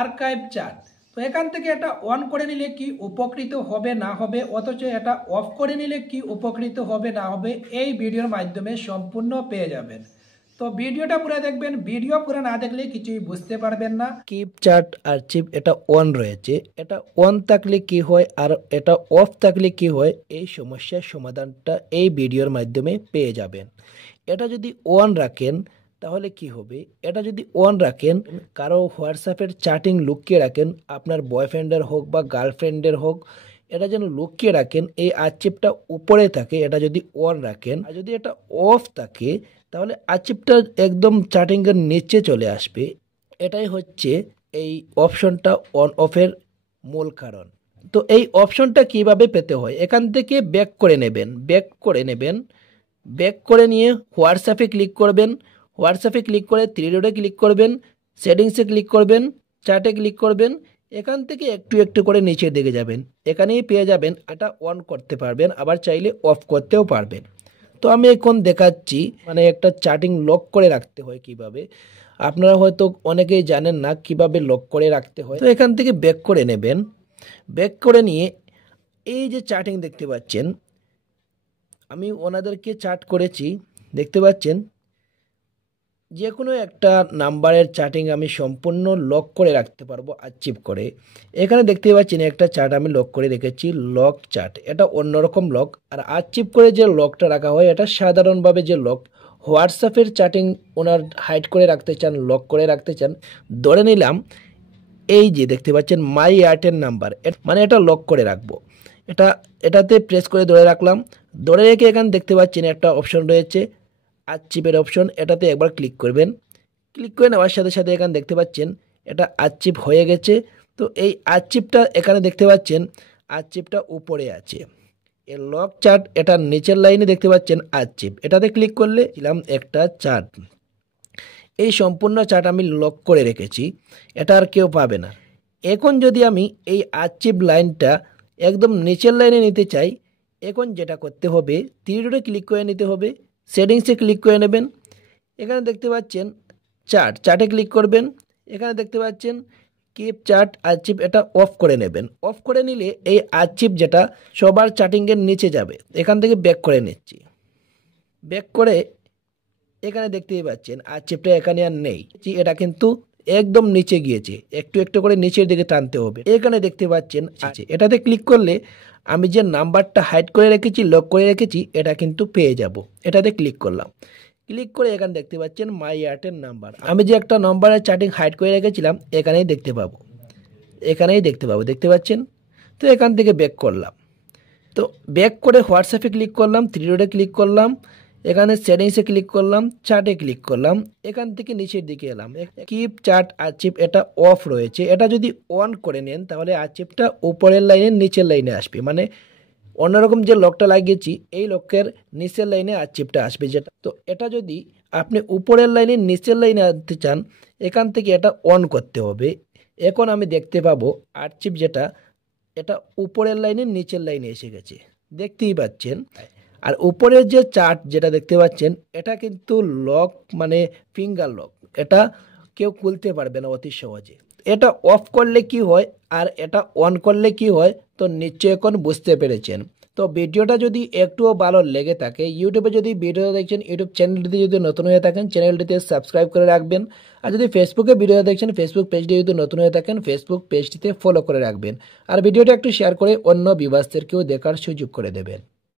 Archive chat. তো এখান থেকে এটা অন করে নিলে কি উপকৃত হবে না হবে, অথচ এটা অফ করে নিলে কি উপকৃত হবে না হবে, এই ভিডিওর মাধ্যমে সম্পূর্ণ পেয়ে যাবেন। তো ভিডিওটা পুরো দেখবেন, ভিডিও পুরো না দেখলে কিছুই বুঝতে পারবেন না। কিপ চ্যাট আর্চিভ এটা অন রয়েছে, এটা অন থাকলে কি হয় আর এটা অফ থাকলে কি হয়, এই সমস্যার সমাধানটা এই ভিডিওর মাধ্যমে পেয়ে যাবেন। এটা যদি অন রাখেন তাহলে কি হবে, এটা যদি অন রাখেন, কারো হোয়াটসঅ্যাপের চ্যাটিং লুকিয়ে রাখেন, আপনার বয়ফ্রেন্ডের হোক বা গার্লফ্রেন্ডের হোক, এটা যেন লুকিয়ে রাখেন, এই আর্চিভটা উপরে থাকে, এটা যদি অন রাখেন। আর যদি এটা অফ থাকে তাহলে আর্চিভটা একদম চ্যাটিংয়ের নিচে চলে আসবে। এটাই হচ্ছে এই অপশনটা অন অফের মূল কারণ। তো এই অপশনটা কিভাবে পেতে হয়, এখান থেকে ব্যাক করে নেবেন, ব্যাক করে নিয়ে হোয়াটসঅ্যাপে ক্লিক করবেন, হোয়াটসঅ্যাপে ক্লিক করে থ্রি ডটে ক্লিক করবেন, সেটিংসে ক্লিক করবেন, চ্যাটে ক্লিক করবেন। এখান থেকে একটু একটু করে নিচের দিকে যাবেন, এখানেই পেয়ে যাবেন। এটা অন করতে পারবেন, আবার চাইলে অফ করতেও পারবেন। তো আমি এখন দেখাচ্ছি মানে একটা চ্যাটিং লক করে রাখতে হয় কিভাবে। আপনারা হয়তো অনেকেই জানেন না কিভাবে লক করে রাখতে হয়। তো এখান থেকে ব্যাক করে নেবেন, ব্যাক করে নিয়ে এই যে চ্যাটিং দেখতে পাচ্ছেন, আমি ওনাদেরকে চ্যাট করেছি, দেখতে পাচ্ছেন যে কোনো একটা নাম্বারের চ্যাটিং আমি সম্পূর্ণ লক করে রাখতে পারবো আর্চিভ করে। এখানে দেখতে পাচ্ছেন একটা চ্যাট আমি লক করে রেখেছি, লক চ্যাট, এটা অন্যরকম লক। আর আর্চিভ করে যে লকটা রাখা হয় এটা সাধারণভাবে যে লক। হোয়াটসঅ্যাপের চ্যাটিং ওনার হাইড করে রাখতে চান, লক করে রাখতে চান, ধরে নিলাম এই যে দেখতে পাচ্ছেন মাই এয়ারটেল নাম্বার, মানে এটা লক করে রাখবো। এটাতে প্রেস করে ধরে রাখলাম, ধরে রেখে এখানে দেখতে পাচ্ছেন একটা অপশন রয়েছে আর্চিভের অপশন, এটাতে একবার ক্লিক করবেন। ক্লিক করে নেওয়ার সাথে সাথে এখানে দেখতে পাচ্ছেন এটা আর্চিভ হয়ে গেছে। তো এই আর্চিভটা এখানে দেখতে পাচ্ছেন আর্চিভটা উপরে আছে, এর লক চ্যাট এটা নিচের লাইনে দেখতে পাচ্ছেন আর্চিভ, এটাতে ক্লিক করলে দিলাম একটা চ্যাট। এই সম্পূর্ণ চ্যাট আমি লক করে রেখেছি, এটা আর কেউ পাবে না। এখন যদি আমি এই আর্চিভ লাইনটা একদম নিচের লাইনে নিতে চাই, এখন যেটা করতে হবে থ্রি ডটে ক্লিক করে নিতে হবে, সেটিংসে ক্লিক করে নেবেন। এখানে দেখতে পাচ্ছেন চ্যাটে ক্লিক করবেন, এখানে দেখতে পাচ্ছেন কিপ চ্যাট আর্চিভ, এটা অফ করে নেবেন। অফ করে নিলে এই আর্চিভ যেটা সবার চ্যাটিংয়ের নিচে যাবে। এখান থেকে ব্যাক করে নিচ্ছি, ব্যাক করে এখানে দেখতেই পাচ্ছেন আর্চিভটা এখানে আর নেই, এটা কিন্তু একদম নিচে গিয়েছে, একটু একটু করে নিচের দিকে টানতে হবে। এখানে দেখতে পাচ্ছেন আছে, এটাতে ক্লিক করলে আমি যে নাম্বারটা হাইড করে রেখেছি, লক করে রেখেছি, এটা কিন্তু পেয়ে যাব। এটাতে ক্লিক করলাম, ক্লিক করে এখানে দেখতে পাচ্ছেন মাই এয়ারটেল নাম্বার, আমি যে একটা নাম্বারের চ্যাটিং হাইড করে রেখেছিলাম এখানেই দেখতে পাবো, দেখতে পাচ্ছেন। তো এখান থেকে ব্যাক করলাম, তো ব্যাক করে হোয়াটসঅ্যাপে ক্লিক করলাম, থ্রি ডটে ক্লিক করলাম, এখানে সেটিংসে ক্লিক করলাম, চ্যাটে ক্লিক করলাম, এখান থেকে নিচের দিকে এলাম, কিপ চ্যাট আর্চিভ এটা অফ রয়েছে, এটা যদি অন করে নেন তাহলে আর্চিভটা উপরের লাইনে নিচের লাইনে আসবে, মানে অন্যরকম যে লকটা লাগিয়েছি এই লকের নিচের লাইনে আর্চিভটা আসবে যেটা। তো এটা যদি আপনি উপরের লাইনে নিচের লাইনে আনতে চান, এখান থেকে এটা অন করতে হবে। এখন আমি দেখতে পাবো আর্চিভ যেটা এটা উপরের লাইনে নিচের লাইনে এসে গেছে, দেখতেই পাচ্ছেন। আর উপরের যে চার্ট যেটা দেখতে পাচ্ছেন এটা কিন্তু লক, মানে ফিঙ্গার লক, এটা কেউ খুলতে পারবে না অতি সহজে। এটা অফ করলে কি হয় আর এটা অন করলে কি হয়, তো নিশ্চয়ই এখন বুঝতে পেরেছেন। তো ভিডিওটা যদি একটুও ভালো লেগে থাকে, ইউটিউবে যদি ভিডিও দেখছেন, ইউটিউব চ্যানেলটিতে যদি নতুন হয়ে থাকেন চ্যানেলটিতে সাবস্ক্রাইব করে রাখবেন। আর যদি ফেসবুকে ভিডিও দেখছেন, ফেসবুক পেজটি যদি নতুন হয়ে থাকেন ফেসবুক পেজটিতে ফলো করে রাখবেন। আর ভিডিওটা একটু শেয়ার করে অন্য ভিউয়ার্সদেরকেও দেখার সুযোগ করে দেবেন।